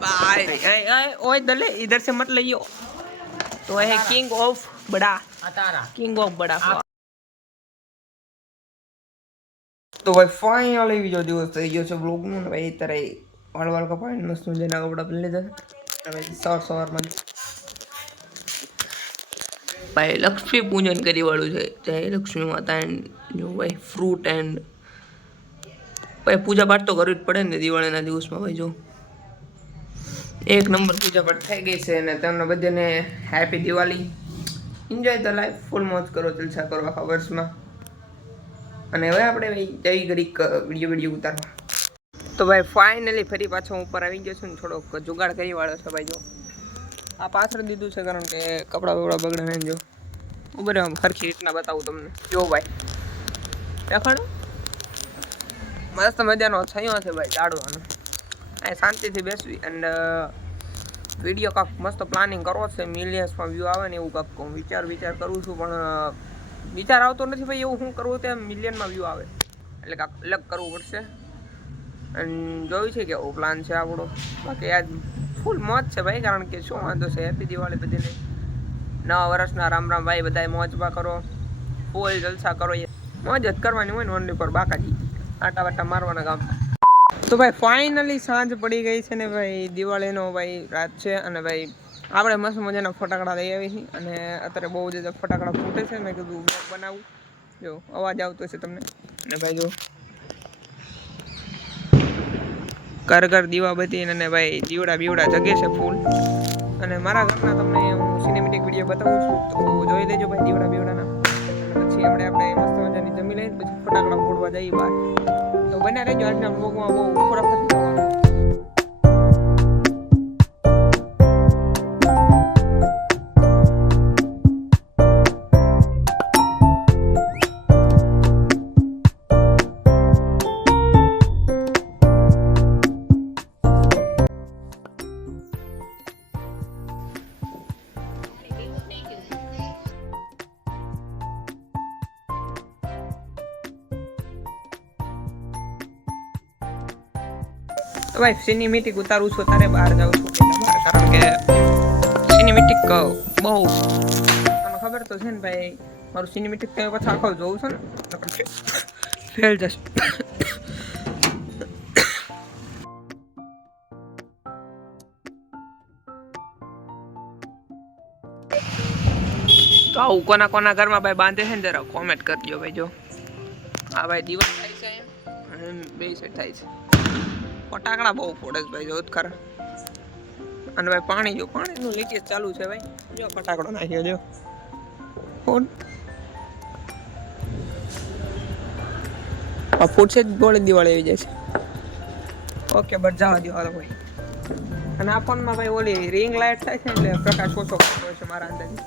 भाई ओए दले इधर से मत लियो तो है किंग ऑफ बड़ा अतारा किंग ऑफ बड़ा तो भाई फाइनली वीडियो દિવસ થઈ ગયો છે વ્લોગ નું ને ભાઈ અત્યારે વાળ કપાઈને મસ્ત મજાના કપડા પહેરી લીધા છે ભાઈ સવારમાં ભાઈ લક્ષ્મી પૂજન કરી વાળું છે જય લક્ષ્મી માતા એન્ડ ન્યુ ભાઈ ફ્રૂટ એન્ડ ભાઈ પૂજા પાઠ તો કરવી જ પડે ને દિવાળીના દિવસમાં ભાઈ જો એક નંબર પૂજા પાઠ થઈ ગઈ છે અને તમને બધાને happy Diwali enjoy the life full મોજ કરો જલસા કરો આખા વર્ષમાં અને હવે આપણે ભાઈ જઈ ઘડીક વિડીયો ઉતારવા તો ભાઈ ફાઇનલી ફરી પાછો હું ઉપર આવી ગયો છું ને થોડોક જુગાડ કરી વાળો છે ભાઈ જો આ પાછળ દીધું છે કારણ કે કપડાં બપડા બગડે ને જો ઉભરે આમ સરખી રીતના બતાવું તમને જો ભાઈ દેખાડો મસ્ત મજાનો છાંયો છે ભાઈ ઝાડવાનો અહીં શાંતિથી બેસવી એન્ડ વિડીયો કાંક મસ્ત પ્લાનિંગ કરવો છે મિલિયન્સમાં વ્યૂ આવે ને એવું કાંક વિચાર કરું છું પણ વિચાર આવતો નથી ભાઈ એવું શું કરવું તે મિલિયનમાં વ્યૂ આવે એટલે કાંક અલગ કરવું પડશે અને જોયું છે કે એવો પ્લાન છે આપણો બાકી આજ ફૂલ મોજ છે ભાઈ કારણ કે શું વાંધો છે હેપી દિવાળી બધાને નવા વર્ષના રામ રામ ભાઈ બધાએ મોજમાં કરો ફૂલ જલસા કરો મોજ જ કરવાની હોય ને ઓનલી પર બાકાજી આટા વાટા મારવાના કામ તો ભાઈ ફાઇનલી સાંજ પડી ગઈ છે ને ભાઈ દિવાળીનો ભાઈ રાત છે અને ભાઈ આપણે મસ્ત મજાના ફટાકડા લઈ આવી છીએ અને અત્યારે બહુ જ ફટાકડા ફૂટે છે મેં કીધું બ્લોગ બનાવું જો અવાજ આવતો છે તમને અને ભાઈ જો ઘર દીવાબત્તી અને ભાઈ દીવડા જગે છે ફૂલ અને મારા ઘરના તમને હું સિનેમેટિક વિડીયો બતાવું છું તો જોઈ લેજો ભાઈ દીવડાના પછી આપણે મસ્ત મજાની જમી લઈને પછી ફટાકડા ફોડવા જઈએ બહાર તો બને રહેજો આજના બ્લોગમાં બહુ ખોરાક તો ભાઈ સિનેમેટિક ઉતારું છું તારે બહાર જાઉં છું કારણ કે સિનેમેટિક બહુ તમને ખબર તો છે ને ભાઈ મારું સિનેમેટિક તો પાછા આખો જોઉં છું ને ફેલ જશે તો આવું કોના ઘરમાં ભાઈ બાંધે છે ને જરા કોમેન્ટ કરજો ભાઈ જો હા ભાઈ દિવસ થાય છે અને બે સેટ થાય છે ફટાકડા બહુ ફોડે છે ભાઈ જો ખરા અને ભાઈ પાણીનું લીકેજ ચાલુ છે ભાઈ જો ફટાકડો નાખ્યો જો ફોન આ ફૂટશે જ ગોળી દિવાળી આવી જાય છે ઓકે બટ જવા દો હાલો ભાઈ અને આ ફોનમાં ભાઈ ઓલી રિંગ લાઇટ થાય છે એટલે પ્રકાશ ઓછો કરતો હોય છે મારા અંદાજે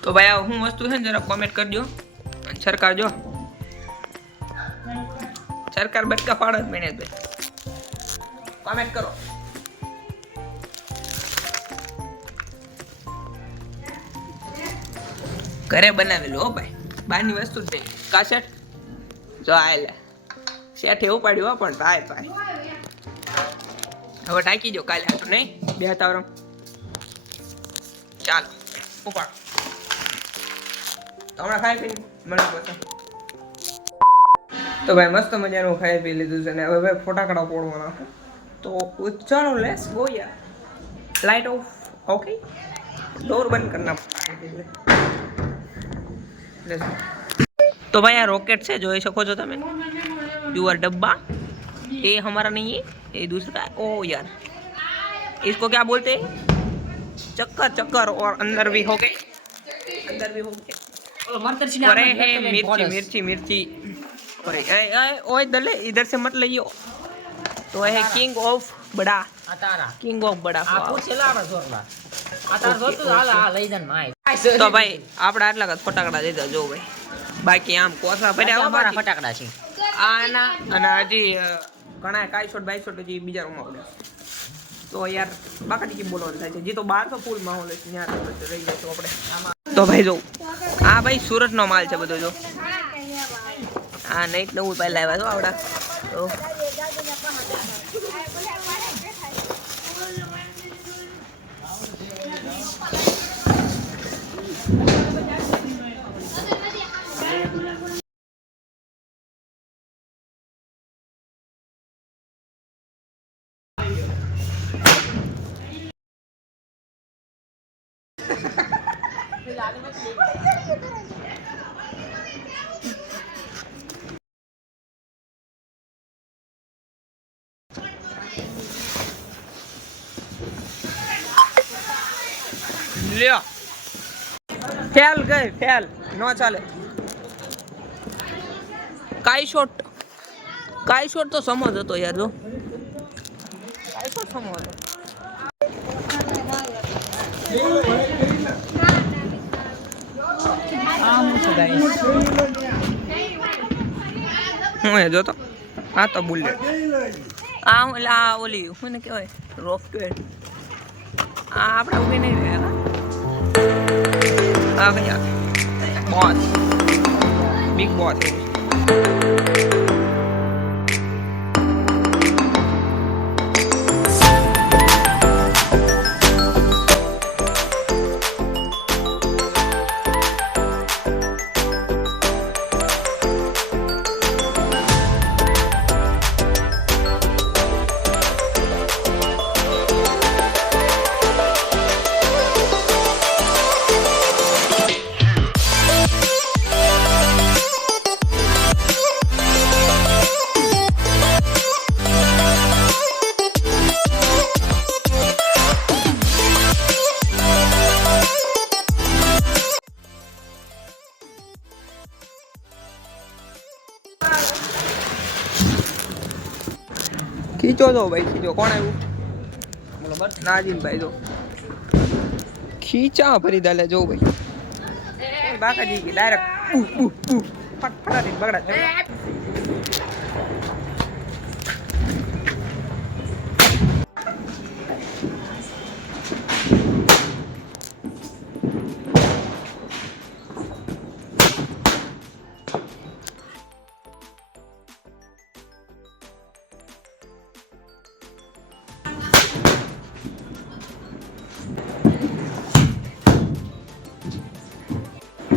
તો ભાઈ આ હું વસ્તુ છે ને જરા કોમેન્ટ કરજો સરકાર બટકા પાડે જ મેનેજ ભાઈ કોમેન્ટ કરો ઘરે બનાવેલું હો ભાઈ બહારની વસ્તુ જ નહીં કાસેટ જો આલે શેઠે ઉપાડ્યું હો પણ ભાઈ હવે ટાંકી દો કાલે આ તો નહીં બે તાવરમ ચાલો ઉપાડ તો હમણાં ખાઈ પીને મળે પછી તો ભાઈ મસ્ત મજાનું ખાઈ પી લીધું છે ને હવે ભાઈ ફટાકડા ફોડવાના તો ચાલો લેટ્સ ગો યાર લાઇટ ઓફ ઓકે ડોર બંધ કરના तो भाई यार रॉकेट से जो सको जो तमें यूर डब्बा ये हमारा नहीं है ये दूसरा ओ यार इसको क्या बोलते हैं चक्कर और अंदर भी हो गए और है मिर्ची ओए दले इधर से मत लियो तो है किंग ऑफ बड़ा किंग ऑफ बड़ा तो भाई આપણે આટલા જ ફટાકડા દીધા જો ભાઈ બાકી આમ કોસા પડ્યા અમારા ફટાકડા છે આના અને હજી ઘણા કાઈ શોટ બાઈ શોટ હજી બીજા રૂમમાં પડ્યા તો યાર બાકાજી બોલવાનું થાય છે જે તો 1200 ફૂલ માહોલ છે ત્યાં રહી જાય તો આપણે તો ભાઈ જો આ ભાઈ સુરતનો માલ છે બધો જો. આ નહીં નવું પહેલા આવ્યા છો આવડા તો લ્યો ફેલ ગઈ ફેલ નો ચાલે. કાઈ શોટ તો સમો જ હતો યાર જો. કાઈ શોટ સમો હતો. હું એ જોતો આ તો બુલેટ આ ઓલી શું ને કહેવાય રોફ્ટવેર આ આપણે ઉભી નહીં રહ્યા હા ભૈયા બોસ બિગ બોસ खींचो दो भाई खींचो कौन है वो नाजिल भाई दो खींचा भरी डाले जो भाई बाका जी की डायरेक्ट फटा दिन बगड़ा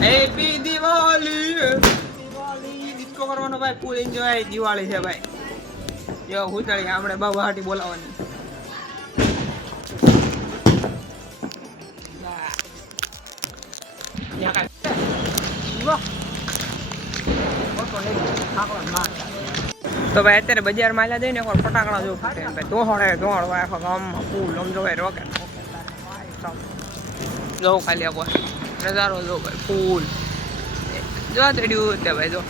હેપી દિવાળી ડિસ્કો કરવાનો ભાઈ ફૂલ એન્જોય દિવાળી છે ભાઈ જો હુતાળી આપણે બાબાહાટી બોલાવવાની તો ભાઈ અત્યારે બજારમાં આલ્યા જઈને એકવાર ફટાકડા જો ફૂટે ભાઈ દોહડે આખા ગામમાં ફૂલ સમજો ભાઈ રોકેટ જો ખાલી એકવાર નજારો જો ભાઈ ફૂલ જો ચડ્યું તે ભાઈ જો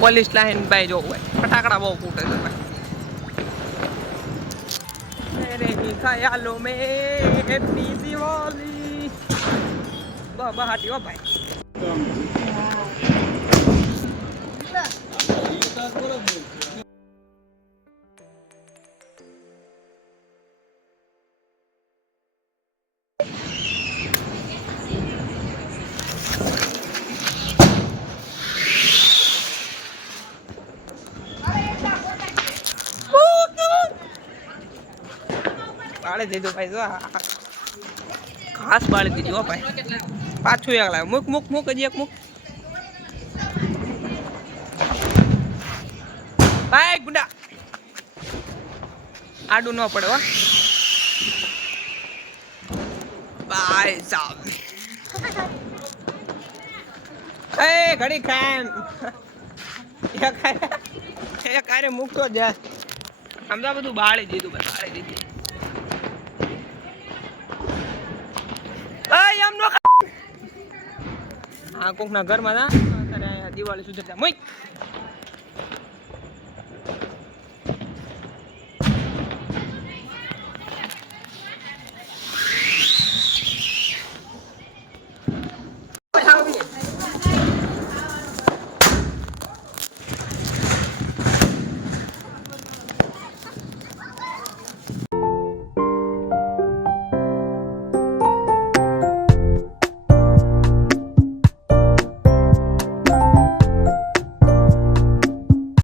પોલીસ લાઈન ભાઈ જો ભાઈ ફટાકડા બહુ ફૂટે છે ભાઈ મેરે ખ્યાલો મે હેપી દિવાળી બાબા હાટી હો ભાઈ બાળી દીધું ભાઈ જો ઘાસ બાળી દીધી હો ભાઈ પાછું એક લાવ મૂક હજી એક મૂક ભાઈ ગુંડા આડું ન પડે હો ભાઈ સાહેબ એ ઘડી ખાય એક કારે મૂકતો જ સમજા બધું બાળી દીધું ભાઈ બાળી દીધી આ કોકના ઘરમાં ના અત્યારે દિવાળી સુધરતા મોઈ